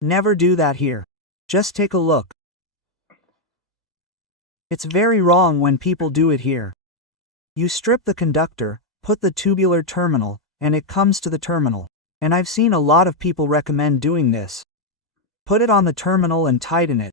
Never do that here. Just take a look. It's very wrong when people do it here. You strip the conductor, put the tubular terminal, and it comes to the terminal. And I've seen a lot of people recommend doing this. Put it on the terminal and tighten it.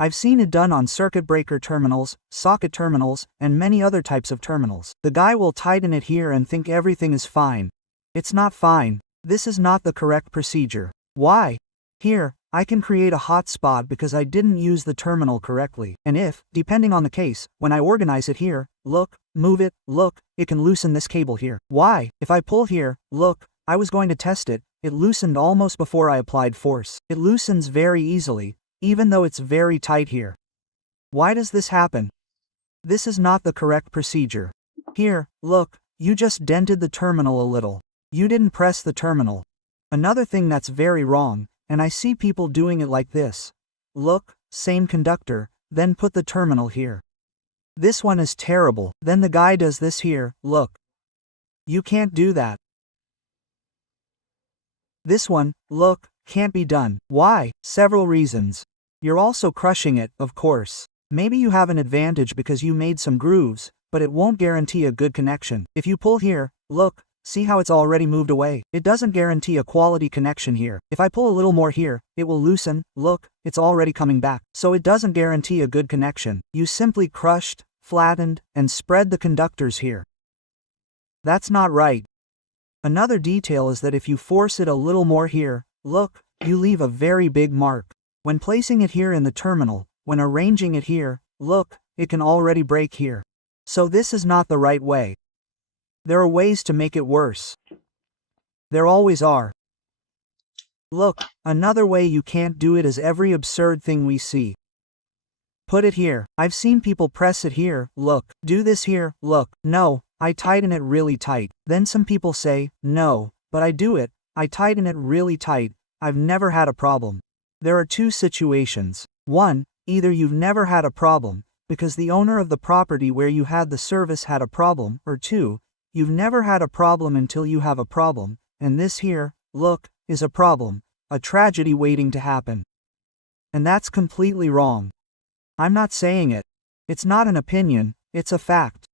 I've seen it done on circuit breaker terminals, socket terminals, and many other types of terminals. The guy will tighten it here and think everything is fine. It's not fine. This is not the correct procedure. Why? Here, I can create a hot spot because I didn't use the terminal correctly. And if, depending on the case, when I organize it here, look, move it, look, it can loosen this cable here. Why? If I pull here, look, I was going to test it, it loosened almost before I applied force. It loosens very easily, even though it's very tight here. Why does this happen? This is not the correct procedure. Here, look, you just dented the terminal a little. You didn't press the terminal. Another thing that's very wrong, and I see people doing it like this. Look, same conductor, then put the terminal here. This one is terrible. Then the guy does this here, look. You can't do that. This one, look, can't be done. Why? Several reasons. You're also crushing it, of course. Maybe you have an advantage because you made some grooves, but it won't guarantee a good connection. If you pull here, look, see how it's already moved away? It doesn't guarantee a quality connection here. If I pull a little more here, it will loosen, look, it's already coming back. So it doesn't guarantee a good connection. You simply crushed, flattened, and spread the conductors here. That's not right. Another detail is that if you force it a little more here, look, you leave a very big mark. When placing it here in the terminal, when arranging it here, look, it can already break here. So this is not the right way. There are ways to make it worse. There always are. Look, another way you can't do it is every absurd thing we see. Put it here. I've seen people press it here, look. Do this here, look. No, I tighten it really tight. Then some people say, no, but I do it, I tighten it really tight. I've never had a problem. There are two situations. One, either you've never had a problem, because the owner of the property where you had the service had a problem, or two, you've never had a problem until you have a problem, and this here, look, is a problem, a tragedy waiting to happen. And that's completely wrong. I'm not saying it. It's not an opinion, it's a fact.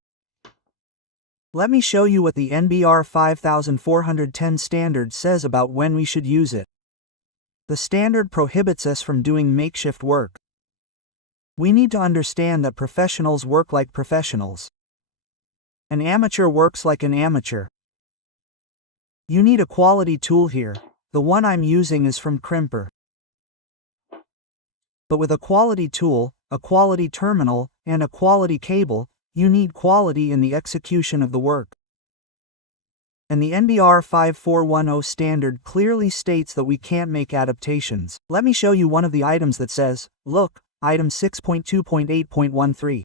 Let me show you what the NBR 5410 standard says about when we should use it. The standard prohibits us from doing makeshift work. We need to understand that professionals work like professionals. An amateur works like an amateur. You need a quality tool here. The one I'm using is from Crimper. But with a quality tool, a quality terminal, and a quality cable, you need quality in the execution of the work. And the NBR 5410 standard clearly states that we can't make adaptations. Let me show you one of the items that says, look, item 6.2.8.13.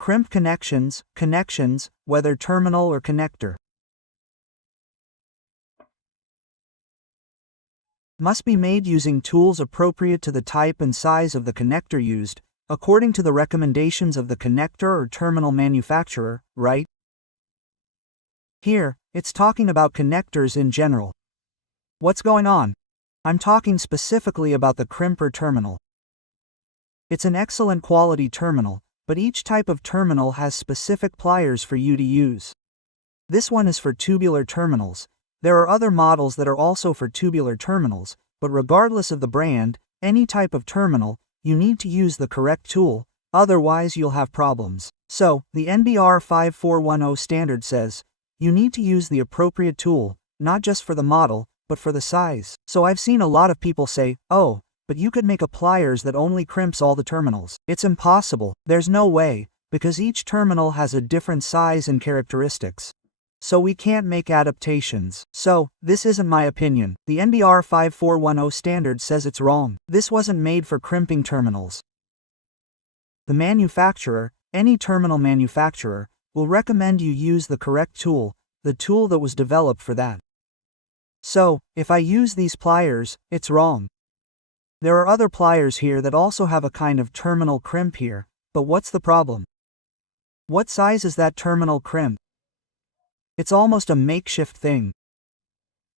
Crimp connections, whether terminal or connector, must be made using tools appropriate to the type and size of the connector used, according to the recommendations of the connector or terminal manufacturer, right? Here, it's talking about connectors in general. What's going on? I'm talking specifically about the Crimper terminal. It's an excellent quality terminal, but each type of terminal has specific pliers for you to use. This one is for tubular terminals. There are other models that are also for tubular terminals, but regardless of the brand, any type of terminal, you need to use the correct tool, otherwise you'll have problems. So, the NBR 5410 standard says, you need to use the appropriate tool, not just for the model, but for the size. So I've seen a lot of people say, oh, but you could make a pliers that only crimps all the terminals. It's impossible. There's no way, because each terminal has a different size and characteristics. So we can't make adaptations. So, this isn't my opinion. The NBR 5410 standard says it's wrong. This wasn't made for crimping terminals. The manufacturer, any terminal manufacturer, will recommend you use the correct tool, the tool that was developed for that. So, if I use these pliers, it's wrong. There are other pliers here that also have a kind of terminal crimp here, but what's the problem? What size is that terminal crimp? It's almost a makeshift thing.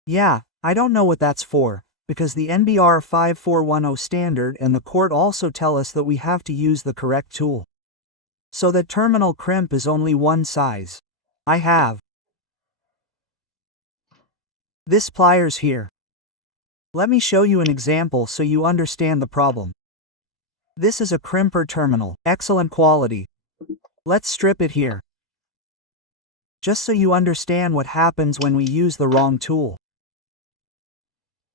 Yeah, I don't know what that's for, because the NBR 5410 standard and the court also tell us that we have to use the correct tool. So that terminal crimp is only one size. I have this pliers here. Let me show you an example so you understand the problem. This is a crimper terminal, excellent quality. Let's strip it here. Just so you understand what happens when we use the wrong tool.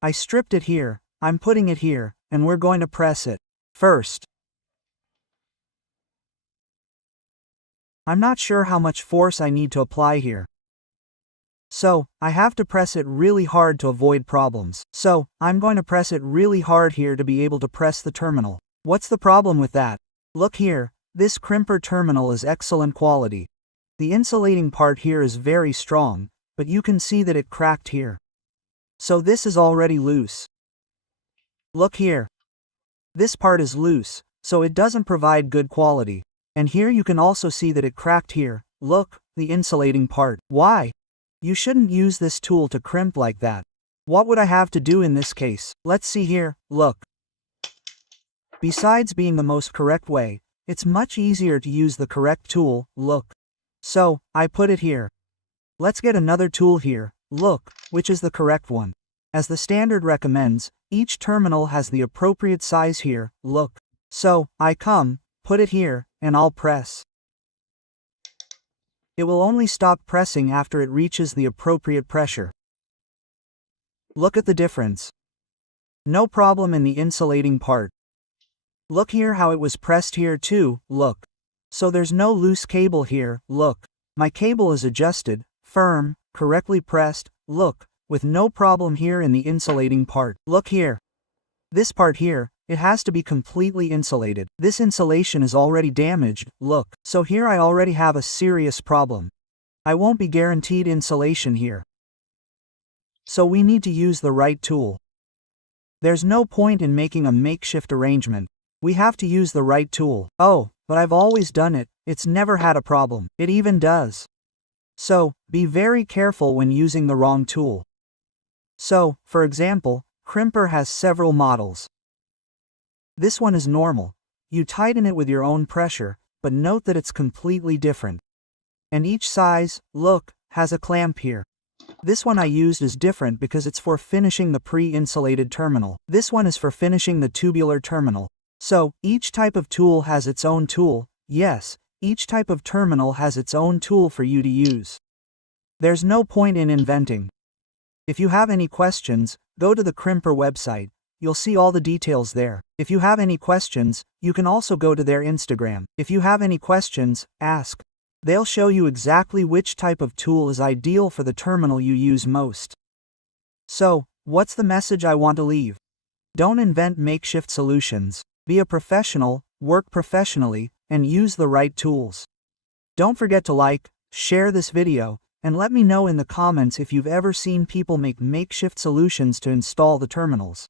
I stripped it here, I'm putting it here, and we're going to press it. First, I'm not sure how much force I need to apply here. So, I have to press it really hard to avoid problems. So, I'm going to press it really hard here to be able to press the terminal. What's the problem with that? Look here, this crimper terminal is excellent quality. The insulating part here is very strong, but you can see that it cracked here. So this is already loose. Look here. This part is loose, so it doesn't provide good quality. And here you can also see that it cracked here. Look, the insulating part. Why? You shouldn't use this tool to crimp like that. What would I have to do in this case? Let's see here, look. Besides being the most correct way, it's much easier to use the correct tool, look. So, I put it here. Let's get another tool here, look, which is the correct one. As the standard recommends, each terminal has the appropriate size here, look. So, I put it here, and I'll press. It will only stop pressing after it reaches the appropriate pressure. Look at the difference. No problem in the insulating part. Look here how it was pressed here too, look. So there's no loose cable here, look. My cable is adjusted, firm, correctly pressed, look, with no problem here in the insulating part. Look here. This part here, it has to be completely insulated. This insulation is already damaged, look. So here I already have a serious problem. I won't be guaranteed insulation here. So we need to use the right tool. There's no point in making a makeshift arrangement. We have to use the right tool. Oh, but I've always done it, it's never had a problem. It even does. So, be very careful when using the wrong tool. So, for example, crimper has several models. This one is normal. You tighten it with your own pressure, but note that it's completely different. And each size, look, has a clamp here. This one I used is different because it's for finishing the pre-insulated terminal. This one is for finishing the tubular terminal. So, each type of tool has its own tool. Yes, each type of terminal has its own tool for you to use. There's no point in inventing. If you have any questions, go to the Crimper website. You'll see all the details there. If you have any questions, you can also go to their Instagram. If you have any questions, ask. They'll show you exactly which type of tool is ideal for the terminal you use most. So, what's the message I want to leave? Don't invent makeshift solutions. Be a professional, work professionally, and use the right tools. Don't forget to like, share this video, and let me know in the comments if you've ever seen people make makeshift solutions to install the terminals.